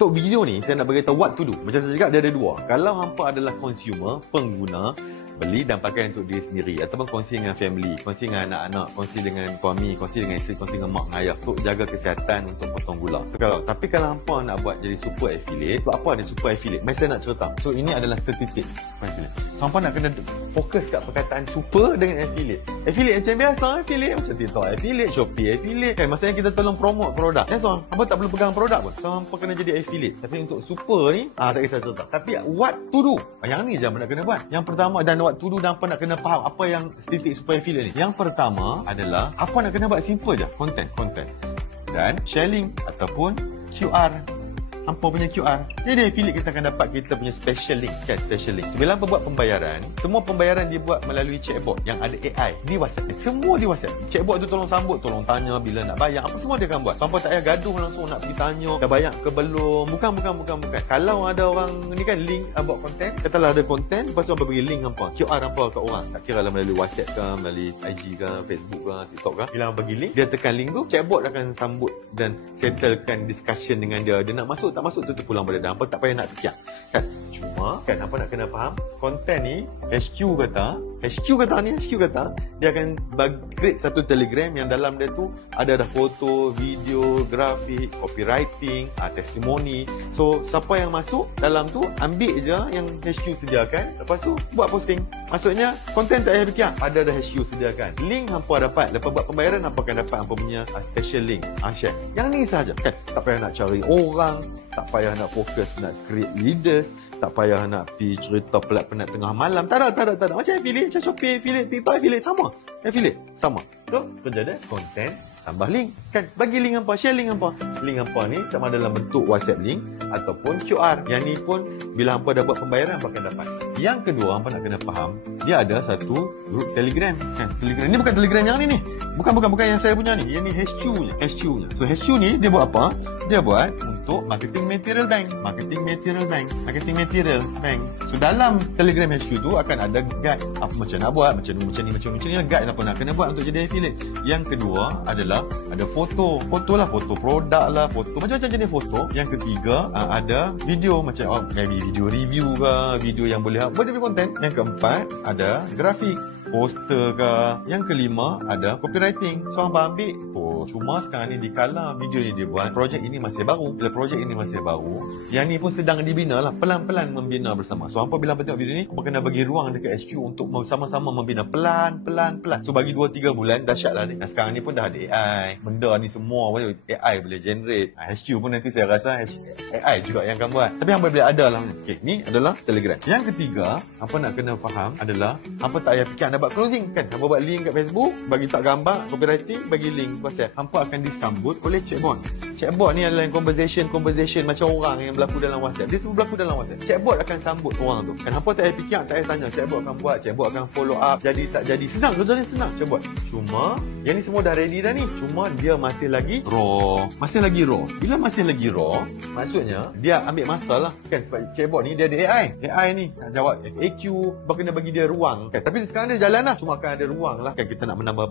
Untuk video ni, saya nak beritahu what to do. Macam saya cakap, dia ada dua. Kalau hampa adalah consumer, pengguna, beli dan pakai untuk diri sendiri, ataupun kongsi dengan family, kongsi dengan anak-anak, kongsi dengan suami, kongsi dengan isteri, kongsi dengan mak dan ayah untuk jaga kesihatan, untuk potong gula. Tapi kalau hampa nak buat jadi super affiliate, apa ada super affiliate? Mari saya nak cerita. So ini adalah setitik super affiliate. So hampa nak kena fokus kat perkataan super dengan affiliate. Affiliate macam biasa, affiliate macam TikTok affiliate, Shopee affiliate. Kan maksudnya kita tolong promote produk. That's all. Hampa tak perlu pegang produk pun. So hampa kena jadi affiliate. Tapi untuk super ni, saya kisah cerita. Tapi what to do? Yang ni je hampa nak kena buat. Yang pertama, dan what to do, dan apa nak kena faham apa yang titik super affiliate ni. Yang pertama adalah apa nak kena buat, simple je, content dan share link ataupun QR. Hampa punya QR. Jadi affiliate kita akan dapat kita punya special link, kan, special link. So, bila hampa buat pembayaran, semua pembayaran dia buat melalui chatbot yang ada AI di WhatsApp. Semua di WhatsApp. Chatbot tu tolong sambut, tolong tanya bila nak bayar, apa semua dia akan buat. So, hampa tak payah gaduh langsung nak pergi tanya dah bayar ke belum. Bukan. Kalau ada orang ni kan link buat konten, katalah ada konten, lepas tu hampa bagi link hampa, QR hampa kat orang. Tak kira lah melalui WhatsApp ke, melalui IG ke, Facebook ke, TikTok ke. Bila hampa bagi link, dia tekan link tu, chatbot akan sambut dan settlekan discussion dengan dia. Dia nak masuk tak masuk tu pulang pada dia. Hampa tak payah nak tekiak. Kan? Cuma kan hampa nak kena faham, konten ni HQ kata dia akan create satu Telegram yang dalam dia tu ada foto, video, grafik, copywriting, testimoni. So siapa yang masuk dalam tu ambil je yang HQ sediakan, lepas tu buat posting. Maksudnya konten tak payah fikir, ada HQ sediakan. Link hampa dapat, lepas buat pembayaran hampa akan dapat hampa punya special link. Share. Yang ni sahaja. Kan tak payah nak cari orang, tak payah nak fokus nak create leaders, tak payah nak pergi cerita pelat-penat tengah malam. Tak ada. Macam affiliate, macam Shopee affiliate, TikTok affiliate, sama. Affiliate, sama. So, kerja dia konten tambah link. Kan, bagi link hampa, share link hampa. Link hampa ni sama dalam bentuk WhatsApp link ataupun QR. Yang ni pun bila hampa dah buat pembayaran, hampa akan dapat. Yang kedua, hampa nak kena faham, dia ada satu grup Telegram. Kan, Telegram ni bukan Telegram yang ni. Bukan yang saya punya ni. Yang ni HQ-nya. So HQ ni dia buat apa? Dia buat untuk marketing material bank. So dalam Telegram HQ tu akan ada guides apa macam nak buat, macam ni guide apa nak kena buat untuk jadi affiliate. Yang kedua adalah ada foto lah, foto produk lah, foto macam-macam jenis foto. Yang ketiga ada video, macam maybe video review ke, video yang boleh buat dia konten. Yang keempat ada grafik, poster ke. Yang kelima ada copywriting. So hampa ambil cuma sekarang ni dikala video ni dia buat, projek ini masih baru. Bila projek ini masih baru, yang ni pun sedang dibina lah, pelan-pelan membina bersama. So hampa bila hampa tengok video ni, hampa kena bagi ruang dekat HQ untuk sama-sama membina pelan. So bagi 2-3 bulan dahsyat lah ni. Sekarang ni pun dah ada AI, benda ni semua AI boleh generate. HQ pun nanti saya rasa AI juga yang akan buat. Tapi hampa boleh ada lah. Okay, ni adalah Telegram. Yang ketiga, hampa nak kena faham adalah hampa tak payah fikir nak buat closing. Kan, hampa buat link kat Facebook, bagi tak gambar, copywriting, bagi link pasal hampa akan disambut oleh chatbot. Chatbot ni adalah conversation macam orang yang berlaku dalam WhatsApp. Dia semua berlaku dalam WhatsApp. Chatbot akan sambut orang tu. Kan hampa tak payah fikir, tak payah tanya. Chatbot akan buat, chatbot akan follow up, jadi tak jadi. Senang, kerja dia senang chatbot. Cuma yang ni semua dah ready dah ni. Cuma dia masih lagi raw. Bila masih lagi raw, maksudnya dia ambil masa lah. Kan sebab chatbot ni dia ada AI ni nak jawab FAQ, kena bagi dia ruang. Kan tapi sekarang dia jalan lah. Cuma akan ada ruang lah. Kan kita nak menambah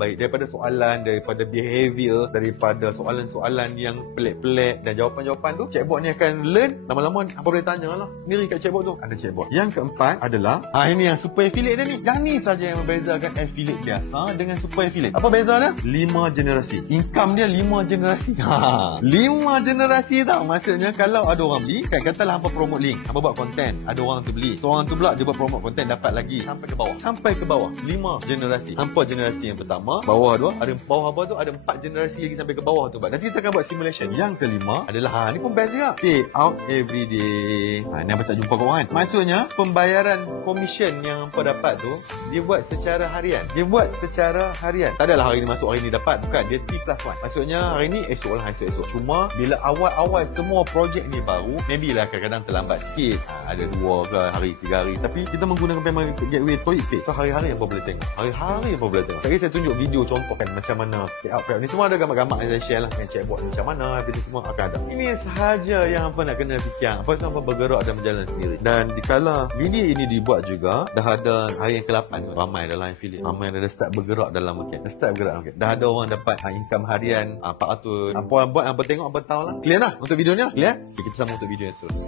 baik daripada soalan, daripada behavior, daripada soalan-soalan yang pelik-pelik dan jawapan-jawapan tu, chatbot ni akan learn. Lama-lama apa boleh tanya lah sendiri kat chatbot tu. Ada chatbot. Yang keempat adalah ini yang super affiliate dia ni. Yang ni saja yang membezakan affiliate biasa dengan super affiliate. Apa beza dia? 5 generasi. Income dia 5 generasi. 5 generasi tau. Maksudnya kalau ada orang beli, kan katalah hampa promote link, hampa buat konten, ada orang tu beli. So orang tu pula dia buat promote konten, dapat lagi sampai ke bawah. 5 generasi. Hampa generasi yang pertama, bawah tu ada bawah apa tu ada 4 generasi lagi sampai ke bawah tu. Nanti kita akan buat simulation. Yang kelima adalah ni pun best juga. Pay out every day. Ni apa tak jumpa kawan. Maksudnya pembayaran komisen yang hampa dapat tu dia buat secara harian. Tak adalah hari ni masuk hari ni dapat. Bukan, dia T+1. Maksudnya hari ni esok. Cuma bila awal-awal semua projek ni baru, maybe lah kadang-kadang terlambat sikit. ada 2 ke hari 3 hari. Tapi kita menggunakan payment gateway Toyib Pay. So hari-hari apa boleh tengok. Hari-hari apa boleh tengok. Saya tunjuk video contoh kan macam mana payout ni semua ada gambar-gambar yang saya share lah. Yang chatbot ni macam mana, itu semua akan ada. Ini sahaja yang apa nak kena fikir. Apa semua bergerak dan berjalan sendiri. Dan dikala video ini dibuat juga, dah ada hari yang ke-8 ramai dalam affiliate. Ramai dah start bergerak dalam market. Dah ada orang dapat income harian 400. Apa buat, apa tengok, apa tahu lah. Clear lah untuk video ni lah? Clear? Okay, kita sambung untuk video yang seterusnya.